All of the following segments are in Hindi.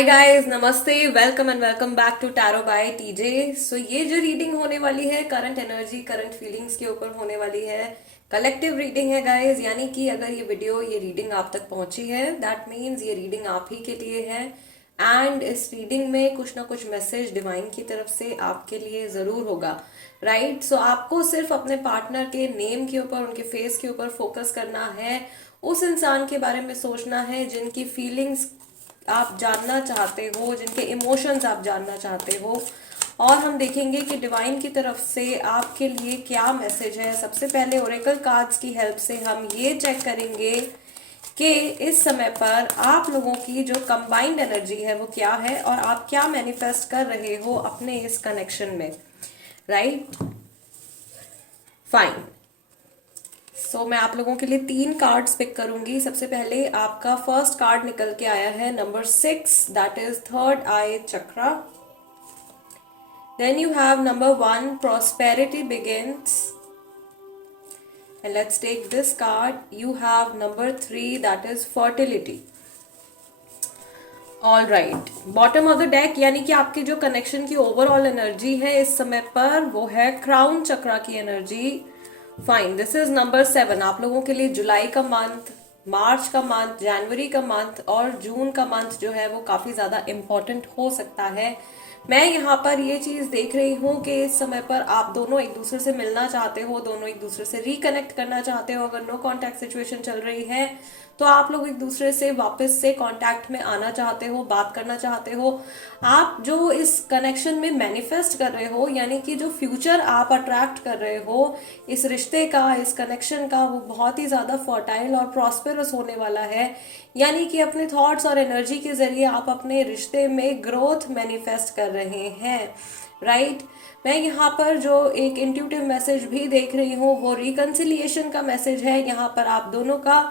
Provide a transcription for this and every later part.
हाय गाइस, नमस्ते, welcome and welcome back to tarot by TJ. So ये जो रीडिंग होने वाली है करंट एनर्जी करंट फीलिंग्स के ऊपर होने वाली है। कलेक्टिव रीडिंग है गाइस, यानी कि अगर ये रीडिंग आप तक पहुंची है दैट मीन्स ये रीडिंग आप ही के लिए है। एंड इस रीडिंग में कुछ ना कुछ मैसेज डिवाइन की तरफ से आपके लिए जरूर होगा, राइट। सो आपको सिर्फ अपने पार्टनर के नेम के ऊपर, उनके फेस के ऊपर फोकस करना है। उस इंसान के बारे में सोचना है जिनकी फीलिंग्स आप जानना चाहते हो, जिनके इमोशंस आप जानना चाहते हो। और हम देखेंगे कि डिवाइन की तरफ से आपके लिए क्या मैसेज है। सबसे पहले ओरेकल कार्ड्स की हेल्प से हम ये चेक करेंगे कि इस समय पर आप लोगों की जो कंबाइंड एनर्जी है वो क्या है और आप क्या मैनिफेस्ट कर रहे हो अपने इस कनेक्शन में, राइट। फाइन। सो मैं आप लोगों के लिए 3 कार्ड्स पिक करूंगी। सबसे पहले आपका फर्स्ट कार्ड निकल के आया है number 6, that is third eye chakra. Then you have number 1, prosperity begins. And let's take this card, you have number 3, that is fertility. All right, bottom of the deck यानी कि आपके जो कनेक्शन की ओवरऑल एनर्जी है इस समय पर वो है क्राउन चक्रा की energy. Fine, this is number 7। आप लोगों के लिए जुलाई का मंथ, मार्च का मंथ, जनवरी का मंथ और जून का मंथ जो है वो काफी ज्यादा इम्पोर्टेंट हो सकता है। मैं यहाँ पर ये चीज देख रही हूँ कि इस समय पर आप दोनों एक दूसरे से मिलना चाहते हो, दोनों एक दूसरे से रिकनेक्ट करना चाहते हो। अगर नो कांटेक्ट सिचुएशन चल रही है तो आप लोग एक दूसरे से वापस से कांटेक्ट में आना चाहते हो, बात करना चाहते हो। आप जो इस कनेक्शन में मैनिफेस्ट कर रहे हो, यानी कि जो फ्यूचर आप अट्रैक्ट कर रहे हो इस रिश्ते का, इस कनेक्शन का, वो बहुत ही ज्यादा फर्टाइल और प्रॉस्पेरस होने वाला है। यानी कि अपने थॉट्स और एनर्जी के जरिए आप अपने रिश्ते में ग्रोथ मैनिफेस्ट कर रहे हैं, राइट। मैं यहाँ पर जो एक इंट्यूटिव मैसेज भी देख रही हूँ वो रिकंसिलिएशन का मैसेज है। यहाँ पर आप दोनों का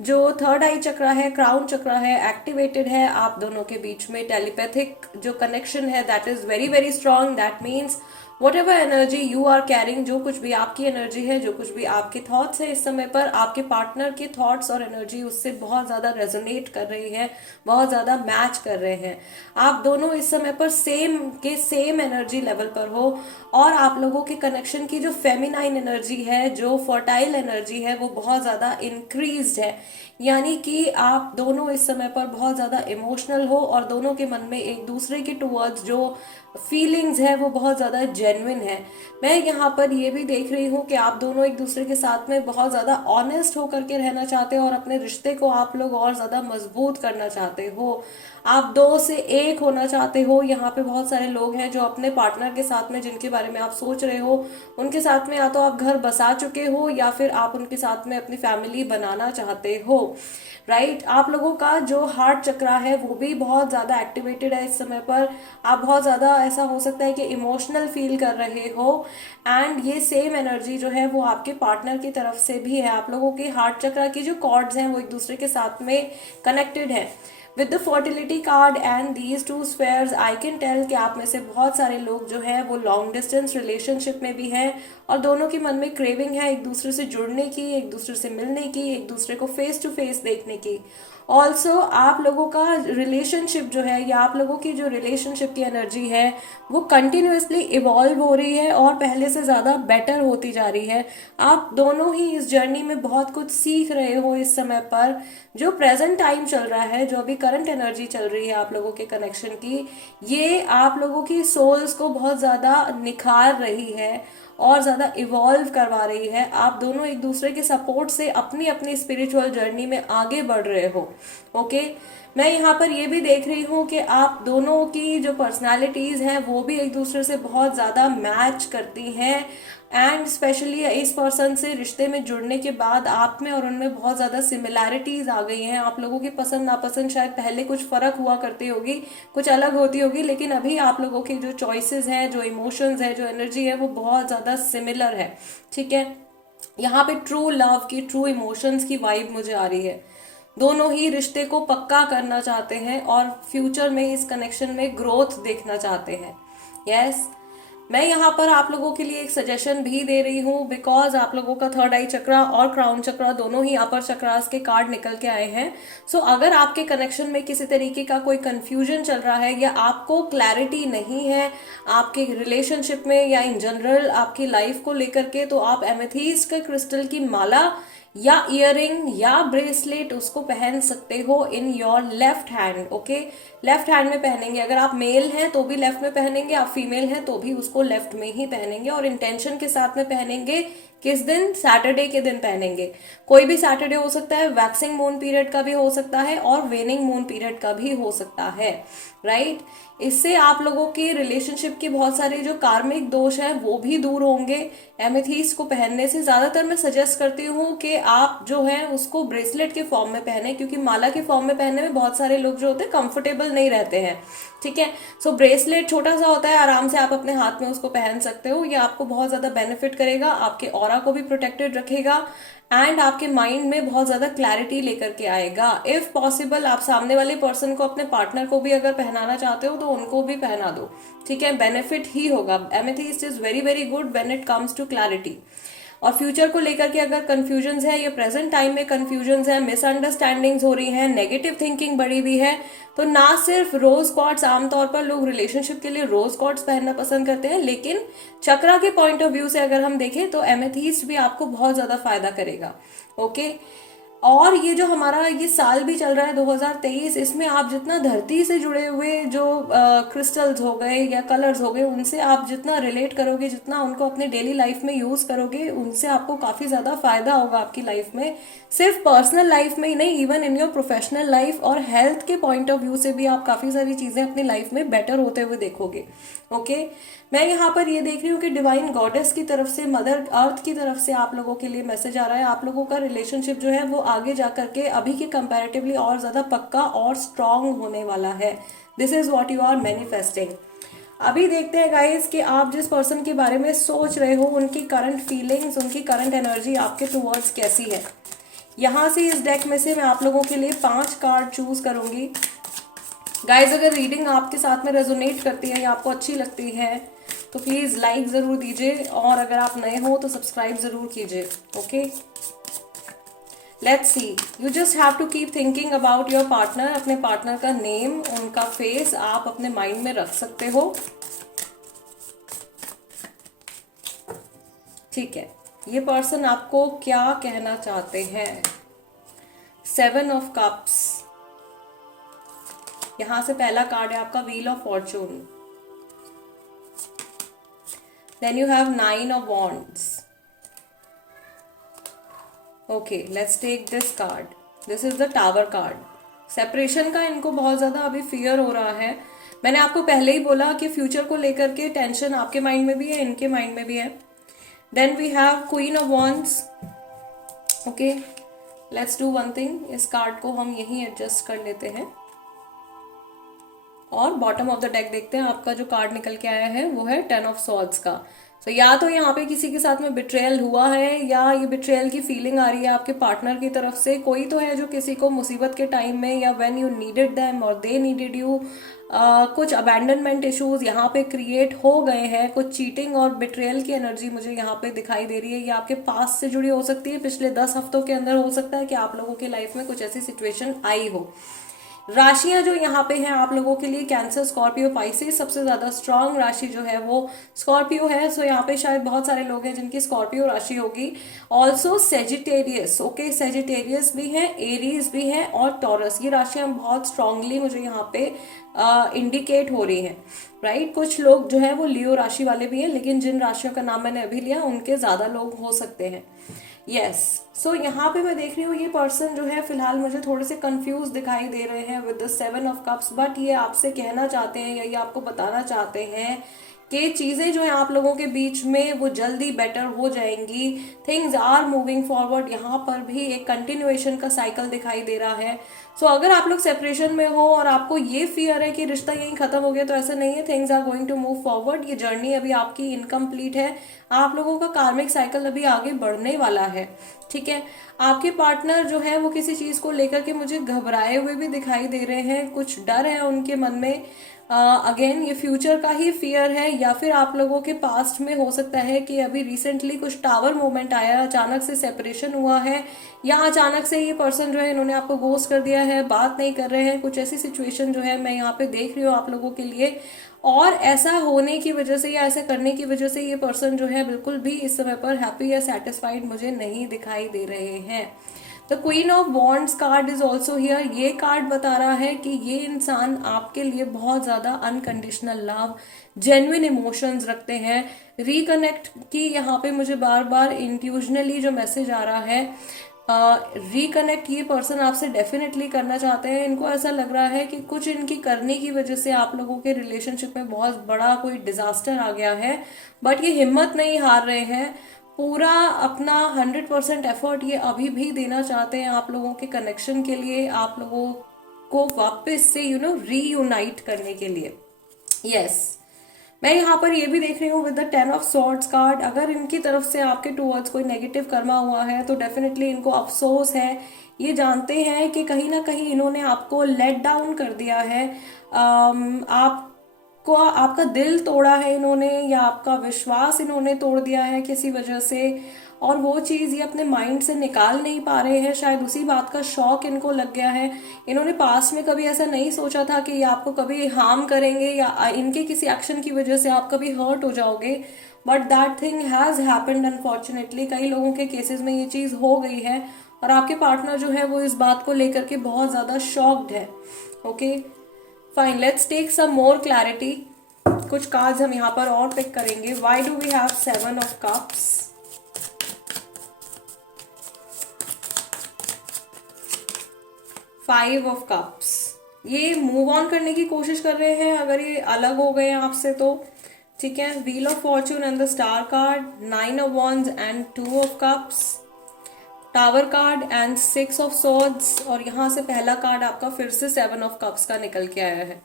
जो थर्ड आई चक्रा है, क्राउन चक्रा है, एक्टिवेटेड है। आप दोनों के बीच में टेलीपैथिक जो कनेक्शन है that is very very strong. That means whatever energy you are carrying, जो कुछ भी आपकी एनर्जी है, जो कुछ भी आपके थॉट्स है इस समय पर, आपके पार्टनर के थॉट्स और एनर्जी उससे बहुत ज्यादा रेजोनेट कर रही है, बहुत ज्यादा मैच कर रहे हैं। आप दोनों इस समय पर सेम एनर्जी लेवल पर हो और आप लोगों के कनेक्शन की जो फेमिनाइन एनर्जी है, जो फर्टाइल एनर्जी है वो बहुत ज्यादा इंक्रीज्ड है। यानी कि आप दोनों इस समय पर बहुत ज्यादा इमोशनल हो और दोनों के मन में एक दूसरे के टुवर्ड्स जो फीलिंग्स है वो बहुत ज्यादा जेन्युइन है। मैं यहाँ पर ये भी देख रही हूँ कि आप दोनों एक दूसरे के साथ में बहुत ज्यादा ऑनेस्ट होकर के रहना चाहते हो और अपने रिश्ते को आप लोग और ज्यादा मजबूत करना चाहते हो। आप 2 से 1 होना चाहते हो। यहाँ पे बहुत सारे लोग हैं जो अपने पार्टनर के साथ में, जिनके बारे में आप सोच रहे हो, उनके साथ में या तो आप घर बसा चुके हो या फिर आप उनके साथ में अपनी फैमिली बनाना चाहते हो, राइट। आप लोगों का जो हार्ट चक्रा है वो भी बहुत ज्यादा एक्टिवेटेड है इस समय पर। आप बहुत ज्यादा, ऐसा हो सकता है कि इमोशनल फील कर रहे हो एंड ये सेम एनर्जी जो है वो आपके पार्टनर की तरफ से भी है। आप लोगों के हार्ट चक्रा की जो कॉर्ड्स हैं वो एक दूसरे के साथ में कनेक्टेड है। With the fertility card and these 2 spheres I can tell कि आप में से बहुत सारे लोग जो है वो लॉन्ग डिस्टेंस रिलेशनशिप में भी हैं और दोनों के मन में क्रेविंग है एक दूसरे से जुड़ने की, एक दूसरे से मिलने की, एक दूसरे को फेस टू फेस देखने की। ऑल्सो आप लोगों का रिलेशनशिप जो है या आप लोगों की जो रिलेशनशिप की एनर्जी है वो कंटिन्यूसली इवॉल्व हो रही है और पहले से ज़्यादा बेटर होती जा रही है। आप दोनों ही इस जर्नी में बहुत कुछ सीख रहे हो इस समय पर। जो प्रेजेंट टाइम चल रहा है, जो अभी करंट एनर्जी चल रही है आप लोगों के कनेक्शन की, ये आप लोगों की सोल्स को बहुत ज़्यादा निखार रही है और ज़्यादा इवॉल्व करवा रही है। आप दोनों एक दूसरे के सपोर्ट से अपनी अपनी स्पिरिचुअल जर्नी में आगे बढ़ रहे हो, ओके। मैं यहाँ पर ये भी देख रही हूँ कि आप दोनों की जो पर्सनालिटीज हैं वो भी एक दूसरे से बहुत ज़्यादा मैच करती हैं एंड स्पेशली इस पर्सन से रिश्ते में जुड़ने के बाद आप में और उनमें बहुत ज़्यादा सिमिलैरिटीज आ गई हैं। आप लोगों की पसंद नापसंद शायद पहले कुछ फ़र्क हुआ करती होगी, कुछ अलग होती होगी, लेकिन अभी आप लोगों की जो चॉइसेस हैं, जो इमोशंस है, जो एनर्जी है वो बहुत ज़्यादा सिमिलर है, ठीक है। यहाँ पे ट्रू लव की, ट्रू इमोशंस की वाइब मुझे आ रही है। दोनों ही रिश्ते को पक्का करना चाहते हैं और फ्यूचर में इस कनेक्शन में ग्रोथ देखना चाहते हैं, यस। मैं यहाँ पर आप लोगों के लिए एक सजेशन भी दे रही हूँ, बिकॉज आप लोगों का थर्ड आई चक्रा और क्राउन चक्रा दोनों ही अपर चक्रास के कार्ड निकल के आए हैं। सो अगर आपके कनेक्शन में किसी तरीके का कोई कंफ्यूजन चल रहा है या आपको क्लैरिटी नहीं है आपके रिलेशनशिप में या इन जनरल आपकी लाइफ को लेकर के, तो आप एमेथीस्ट के क्रिस्टल की माला या इयररिंग या ब्रेसलेट उसको पहन सकते हो in your left hand. Okay, left hand में पहनेंगे। अगर आप मेल हैं तो भी लेफ्ट में पहनेंगे, आप फीमेल हैं तो भी उसको लेफ्ट में ही पहनेंगे, और इंटेंशन के साथ में पहनेंगे। किस दिन? सैटरडे के दिन पहनेंगे। कोई भी सैटरडे हो सकता है, वैक्सिंग मून पीरियड का भी हो सकता है और वेनिंग मून पीरियड का भी हो सकता है, राइट। इससे आप लोगों के रिलेशनशिप के बहुत सारे जो कार्मिक दोष हैं वो भी दूर होंगे। एमेथीस्ट को पहनने से ज्यादातर मैं सजेस्ट करती हूँ कि आप जो है उसको ब्रेसलेट के फॉर्म में पहने, क्योंकि माला के फॉर्म में पहनने में बहुत सारे लोग जो होते हैं कंफर्टेबल नहीं रहते हैं, ठीक है। सो ब्रेसलेट छोटा सा होता है, आराम से आप अपने हाथ में उसको पहन सकते हो। ये आपको बहुत ज्यादा बेनिफिट करेगा, आपके ऑरा को भी प्रोटेक्टेड रखेगा एंड आपके माइंड में बहुत ज्यादा क्लैरिटी लेकर के आएगा। इफ पॉसिबल आप सामने वाले पर्सन को, अपने पार्टनर को भी अगर पहनाना चाहते हो तो उनको भी पहना दो, ठीक है, बेनिफिट ही होगा। Amethyst is very very good when it comes to clarity. और फ्यूचर को लेकर के अगर कंफ्यूजन्स है, ये प्रेजेंट टाइम में कंफ्यूजन्स है, मिसअंडरस्टैंडिंग्स हो रही हैं, नेगेटिव थिंकिंग बढ़ी हुई है, तो ना सिर्फ रोज क्वार्ट्स, आमतौर पर लोग रिलेशनशिप के लिए रोज क्वार्ट्स पहनना पसंद करते हैं, लेकिन चक्रा के पॉइंट ऑफ व्यू से अगर हम देखें तो एमेथीस्ट भी आपको बहुत ज्यादा फायदा करेगा। ओके, और ये जो हमारा ये साल भी चल रहा है 2023, इसमें आप जितना धरती से जुड़े हुए जो क्रिस्टल्स हो गए या कलर्स हो गए उनसे आप जितना रिलेट करोगे, जितना उनको अपने डेली लाइफ में यूज करोगे, उनसे आपको काफी ज्यादा फायदा होगा आपकी लाइफ में। सिर्फ पर्सनल लाइफ में ही नहीं, even in your professional life और हेल्थ के पॉइंट ऑफ व्यू से भी आप काफी सारी चीजें अपनी लाइफ में बेटर होते हुए देखोगे। ओके, मैं यहाँ पर ये देख रही हूँ कि डिवाइन गॉडेस की तरफ से, मदर अर्थ की तरफ से आप लोगों के लिए मैसेज आ रहा है। आप लोगों का रिलेशनशिप जो है वो आगे जा करके अभी के कंपैरेटिवली और ज्यादा पक्का और स्ट्रांग होने वाला है। This is what you are manifesting. अभी देखते हैं गाइस कि आप जिस पर्सन के बारे में सोच रहे हो उनकी करंट फीलिंग्स, उनकी करंट एनर्जी आपके टुवर्ड्स कैसी है। यहाँ से इस डेक में से मैं आप लोगों के लिए 5 कार्ड चूज करूंगी। गाइज, अगर रीडिंग आपके साथ में रेजोनेट करती है या आपको अच्छी लगती है तो प्लीज लाइक जरूर दीजिए, और अगर आप नए हो तो सब्सक्राइब जरूर कीजिए। Okay, let's see. You just have to keep thinking about your partner. अपने पार्टनर का नेम, उनका फेस आप अपने माइंड में रख सकते हो, ठीक है। ये पर्सन आपको क्या कहना चाहते हैं? 7 ऑफ कप्स। यहां से पहला कार्ड है आपका wheel of fortune. Then you have 9 of wands. Okay, let's take this card. This is the tower card. Separation का इनको बहुत ज्यादा अभी फियर हो रहा है। मैंने आपको पहले ही बोला कि फ्यूचर को लेकर के टेंशन आपके माइंड में भी है, इनके माइंड में भी है। Then we have queen of wands. Okay, let's do one thing, इस कार्ड को हम यहीं एडजस्ट कर लेते हैं और बॉटम ऑफ द डेक देखते हैं। आपका जो कार्ड निकल के आया है वो है 10 ऑफ सॉर्ड्स का। तो या तो यहाँ पे किसी के साथ में बिट्रेयल हुआ है या ये बिट्रेयल की फीलिंग आ रही है आपके पार्टनर की तरफ से। कोई तो है जो किसी को मुसीबत के टाइम में या व्हेन यू नीडेड देम और दे नीडेड यू, कुछ अबैंडनमेंट इश्यूज यहाँ पे क्रिएट हो गए हैं। कुछ चीटिंग और बिट्रेयल की एनर्जी मुझे यहाँ पे दिखाई दे रही है। ये आपके पास से जुड़ी हो सकती है, पिछले 10 हफ्तों के अंदर हो सकता है कि आप लोगों की लाइफ में कुछ ऐसी सिचुएशन आई हो। राशियां जो यहाँ पे हैं आप लोगों के लिए, कैंसर, स्कॉर्पियो, पाइसेस। सबसे ज्यादा स्ट्रांग राशि जो है वो स्कॉर्पियो है। सो यहाँ पे शायद बहुत सारे लोग हैं जिनकी स्कॉर्पियो राशि होगी। Also Sagittarius. ओके, सेजिटेरियस भी है, एरीज भी है और टॉरस। ये राशियां बहुत स्ट्रांगली मुझे यहाँ पे इंडिकेट हो रही है, राइट। कुछ लोग जो है वो लियो राशि वाले भी हैं, लेकिन जिन राशियों का नाम मैंने अभी लिया उनके ज्यादा लोग हो सकते हैं। यस, सो यहाँ पे मैं देख रही हूँ ये पर्सन जो है फिलहाल मुझे थोड़े से कंफ्यूज दिखाई दे रहे हैं with the 7 of cups. But ये आपसे कहना चाहते हैं या ये आपको बताना चाहते हैं कि चीजें जो है आप लोगों के बीच में वो जल्दी बेटर हो जाएंगी। Things are moving forward. यहाँ पर भी एक कंटिन्यूएशन का साइकिल दिखाई दे रहा है। सो अगर आप लोग सेपरेशन में हो और आपको ये फियर है कि रिश्ता यहीं खत्म हो गया, तो ऐसा नहीं है। Things are going to move forward. ये जर्नी अभी आपकी इनकम्प्लीट है। आप लोगों का कार्मिक साइकिल अभी आगे बढ़ने वाला है, ठीक है। आपके पार्टनर जो है वो किसी चीज को लेकर के मुझे घबराए हुए भी दिखाई दे रहे हैं। कुछ डर है उनके मन में। अगेन ये फ्यूचर का ही फियर है, या फिर आप लोगों के पास्ट में हो सकता है कि अभी रिसेंटली कुछ टावर मोमेंट आया, अचानक से सेपरेशन हुआ है, या अचानक से ये पर्सन जो है इन्होंने आपको गोस्ट कर दिया है, बात नहीं कर रहे हैं, कुछ ऐसी सिचुएशन जो है मैं यहाँ पे देख रही हूँ आप लोगों के लिए। और ऐसा होने की वजह से या ऐसा करने की वजह से ये पर्सन जो है बिल्कुल भी इस समय पर हैप्पी या सेटिस्फाइड मुझे नहीं दिखाई दे रहे हैं। The queen of wands card is also here. ये कार्ड बता रहा है कि ये इंसान आपके लिए बहुत ज्यादा अनकंडीशनल लव, जेन्युइन इमोशंस रखते हैं। रिकनेक्ट की यहाँ पे मुझे बार बार इंट्यूशनली जो मैसेज आ रहा है, रिकनेक्ट ये पर्सन आपसे डेफिनेटली करना चाहते हैं। इनको ऐसा लग रहा है कि कुछ इनकी करने की वजह से आप लोगों के रिलेशनशिप में बहुत बड़ा कोई डिजास्टर आ गया है, बट ये हिम्मत नहीं हार रहे हैं। पूरा अपना 100% एफर्ट ये अभी भी देना चाहते हैं आप लोगों के कनेक्शन के लिए, आप लोगों को वापस से रीयूनाइट करने के लिए। यस, मैं यहाँ पर ये भी देख रही हूँ with the 10 of swords card. अगर इनकी तरफ से आपके टूवर्ड्स कोई नेगेटिव कर्मा हुआ है तो डेफिनेटली इनको अफसोस है। ये जानते हैं कि कहीं ना कहीं इन्होंने आपको लेट डाउन कर दिया है, आपको आपका दिल तोड़ा है इन्होंने, या आपका विश्वास इन्होंने तोड़ दिया है किसी वजह से, और वो चीज़ ये अपने माइंड से निकाल नहीं पा रहे हैं। शायद उसी बात का शौक इनको लग गया है। इन्होंने पास्ट में कभी ऐसा नहीं सोचा था कि ये आपको कभी हार्म करेंगे या इनके किसी एक्शन की वजह से आप कभी हर्ट हो जाओगे, but that thing has happened unfortunately. कई लोगों के केसेस में ये चीज़ हो गई है और आपके पार्टनर जो है वो इस बात को लेकर के बहुत ज़्यादा शॉक्ड है। Okay fine, let's take some more clarity. कुछ कार्ड्स हम यहाँ पर और पिक करेंगे। Why do we have 7 of cups, 5 of cups. ये मूव ऑन करने की कोशिश कर रहे हैं अगर ये अलग हो गए हैं आपसे तो, ठीक है। Wheel of Fortune and the star card, 9 of wands and 2 of cups, tower card and 6 of swords, और यहाँ से पहला कार्ड आपका फिर से 7 ऑफ कप्स का निकल के आया है।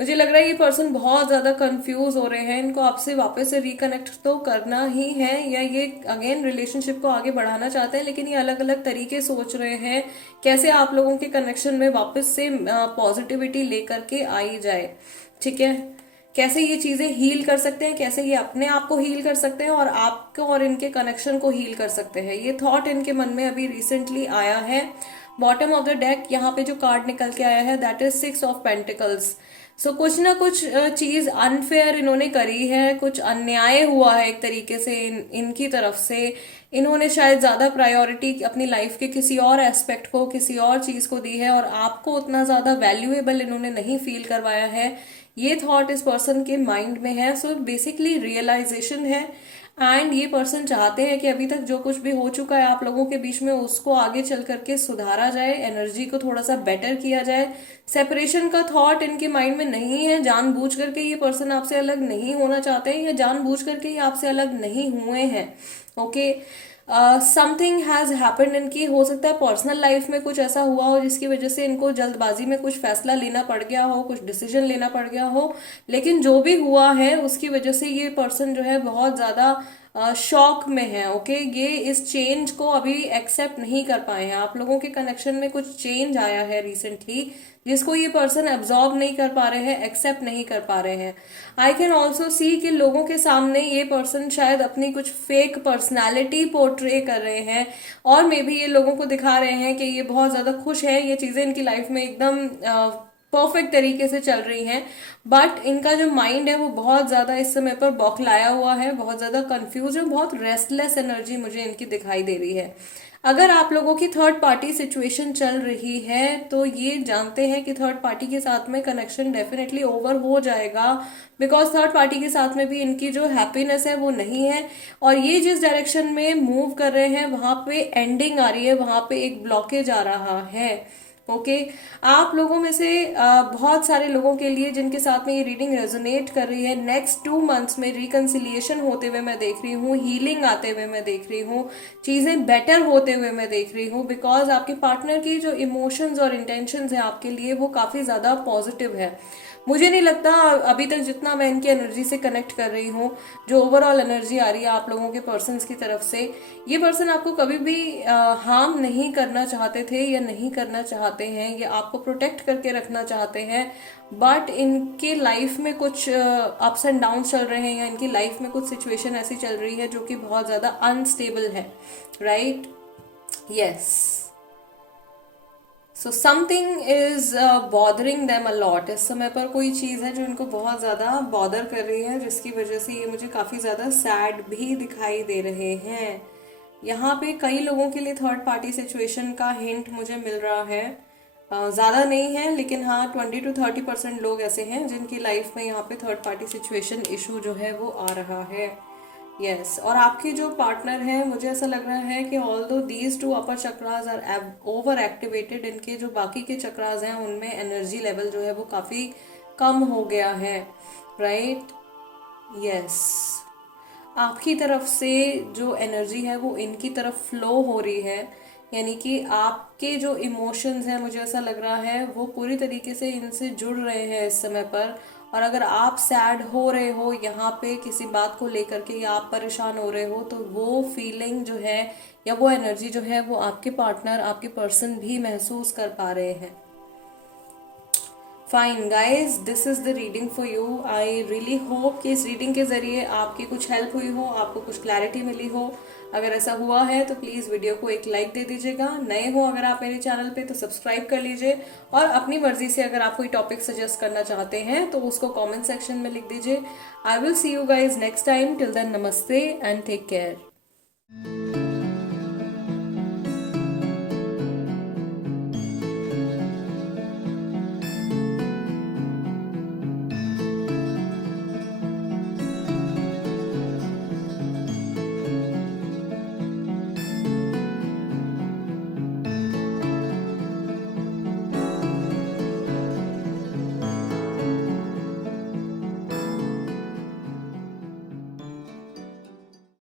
मुझे लग रहा है ये पर्सन बहुत ज्यादा कंफ्यूज हो रहे हैं। इनको आपसे वापस से रिकनेक्ट तो करना ही है, या ये अगेन रिलेशनशिप को आगे बढ़ाना चाहते हैं, लेकिन ये अलग अलग तरीके सोच रहे हैं कैसे आप लोगों के कनेक्शन में वापस से पॉजिटिविटी लेकर के आई जाए, ठीक है। कैसे ये चीजें हील कर सकते हैं, कैसे ये अपने आप को हील कर सकते हैं और आपको और इनके कनेक्शन को हील कर सकते हैं, ये थॉट इनके मन में अभी रिसेंटली आया है। बॉटम ऑफ द डेक यहाँ पे जो कार्ड निकल के आया है दैट इज 6 ऑफ पेंटिकल्स। सो कुछ ना कुछ चीज अनफेयर इन्होंने करी है, कुछ अन्याय हुआ है एक तरीके से इनकी तरफ से। इन्होंने शायद ज्यादा प्रायोरिटी अपनी लाइफ के किसी और एस्पेक्ट को, किसी और चीज को दी है, और आपको उतना ज्यादा वैल्यूएबल इन्होंने नहीं फील करवाया है। ये थॉट इस पर्सन के माइंड में है। सो बेसिकली रियलाइजेशन है, एंड ये पर्सन चाहते हैं कि अभी तक जो कुछ भी हो चुका है आप लोगों के बीच में उसको आगे चल करके सुधारा जाए, एनर्जी को थोड़ा सा बेटर किया जाए। सेपरेशन का थॉट इनके माइंड में नहीं है। जानबूझ करके ये पर्सन आपसे अलग नहीं होना चाहते हैं, या जानबूझ करके ये आपसे अलग नहीं हुए हैं। ओके, समथिंग हैज हैपेंड इनकी, हो सकता है पर्सनल लाइफ में कुछ ऐसा हुआ हो जिसकी वजह से इनको जल्दबाजी में कुछ फैसला लेना पड़ गया हो, कुछ डिसीजन लेना पड़ गया हो। लेकिन जो भी हुआ है उसकी वजह से ये पर्सन जो है बहुत ज्यादा शॉक में है। ओके, ये इस चेंज को अभी एक्सेप्ट नहीं कर पाए हैं। आप लोगों के कनेक्शन में कुछ चेंज आया है रिसेंटली जिसको ये पर्सन एब्जॉर्ब नहीं कर पा रहे हैं, एक्सेप्ट नहीं कर पा रहे हैं। आई कैन ऑल्सो सी कि लोगों के सामने ये पर्सन शायद अपनी कुछ फेक पर्सनैलिटी पोर्ट्रे कर रहे हैं, और मे बी ये लोगों को दिखा रहे हैं कि ये बहुत ज्यादा खुश है, ये चीजें इनकी लाइफ में एकदम परफेक्ट तरीके से चल रही हैं। बट इनका जो माइंड है वो बहुत ज्यादा इस समय पर बौखलाया हुआ है, बहुत ज्यादा कंफ्यूज है, बहुत रेस्टलेस एनर्जी मुझे इनकी दिखाई दे रही है। अगर आप लोगों की थर्ड पार्टी सिचुएशन चल रही है तो ये जानते हैं कि थर्ड पार्टी के साथ में कनेक्शन डेफिनेटली ओवर हो जाएगा, बिकॉज थर्ड पार्टी के साथ में भी इनकी जो हैप्पीनेस है वो नहीं है, और ये जिस डायरेक्शन में मूव कर रहे हैं वहां पे एंडिंग आ रही है, वहां पे एक ब्लॉकेज आ रहा है। ओके, आप लोगों में से बहुत सारे लोगों के लिए जिनके साथ में ये रीडिंग रेजोनेट कर रही है, नेक्स्ट 2 मंथ्स में रिकन्सिलिएशन होते हुए मैं देख रही हूँ, हीलिंग आते हुए मैं देख रही हूँ, चीजें बेटर होते हुए मैं देख रही हूँ, बिकॉज आपके पार्टनर की जो इमोशंस और इंटेंशंस है आपके लिए वो काफी ज्यादा पॉजिटिव है। मुझे नहीं लगता अभी तक जितना मैं इनकी एनर्जी से कनेक्ट कर रही हूँ, जो ओवरऑल एनर्जी आ रही है आप लोगों के पर्सन्स की तरफ से, ये पर्सन आपको कभी भी हार्म नहीं करना चाहते थे या नहीं करना चाहते हैं, ये आपको प्रोटेक्ट करके रखना चाहते हैं। बट इनके लाइफ में कुछ अप्स एंड डाउन चल रहे हैं, या इनकी लाइफ में कुछ सिचुएशन ऐसी चल रही है जो कि बहुत ज्यादा अनस्टेबल है, right? Yes, so something is bothering them a lot. इस समय पर कोई चीज है जो इनको बहुत ज्यादा बॉदर कर रही है, जिसकी वजह से ये मुझे काफी ज्यादा सैड भी दिखाई दे रहे हैं। यहाँ पे कई लोगों के लिए थर्ड पार्टी सिचुएशन का हिंट मुझे मिल रहा है। ज्यादा नहीं है, लेकिन हाँ 20 to 30% लोग ऐसे हैं जिनकी लाइफ में यहाँ पे थर्ड पार्टी सिचुएशन इशू जो है वो आ रहा है। यस, और आपके जो पार्टनर हैं, मुझे ऐसा लग रहा है कि although these two upper chakras are over activated, इनके जो बाकी के चक्रास हैं उनमें एनर्जी लेवल जो है वो काफी कम हो गया है, राइट? यस, आपकी तरफ से जो एनर्जी है वो इनकी तरफ फ्लो हो रही है, यानी कि आपके जो इमोशंस हैं, मुझे ऐसा लग रहा है वो पूरी तरीके से इनसे जुड़ रहे हैं इस समय पर। और अगर आप सैड हो रहे हो यहाँ पे किसी बात को लेकर के, या आप परेशान हो रहे हो, तो वो फीलिंग जो है या वो एनर्जी जो है वो आपके पार्टनर, आपके पर्सन भी महसूस कर पा रहे हैं। Fine guys, this is the reading for you. I really hope कि इस रीडिंग के जरिए आपकी कुछ हेल्प हुई हो, आपको कुछ क्लैरिटी मिली हो। अगर ऐसा हुआ है तो प्लीज वीडियो को एक लाइक दे दीजिएगा। नए हो अगर आप मेरे चैनल पे तो सब्सक्राइब कर लीजिए, और अपनी मर्जी से अगर आप कोई टॉपिक सजेस्ट करना चाहते हैं तो उसको कमेंट सेक्शन में लिख दीजिए। I will see you guys next time. Till then, namaste and take care.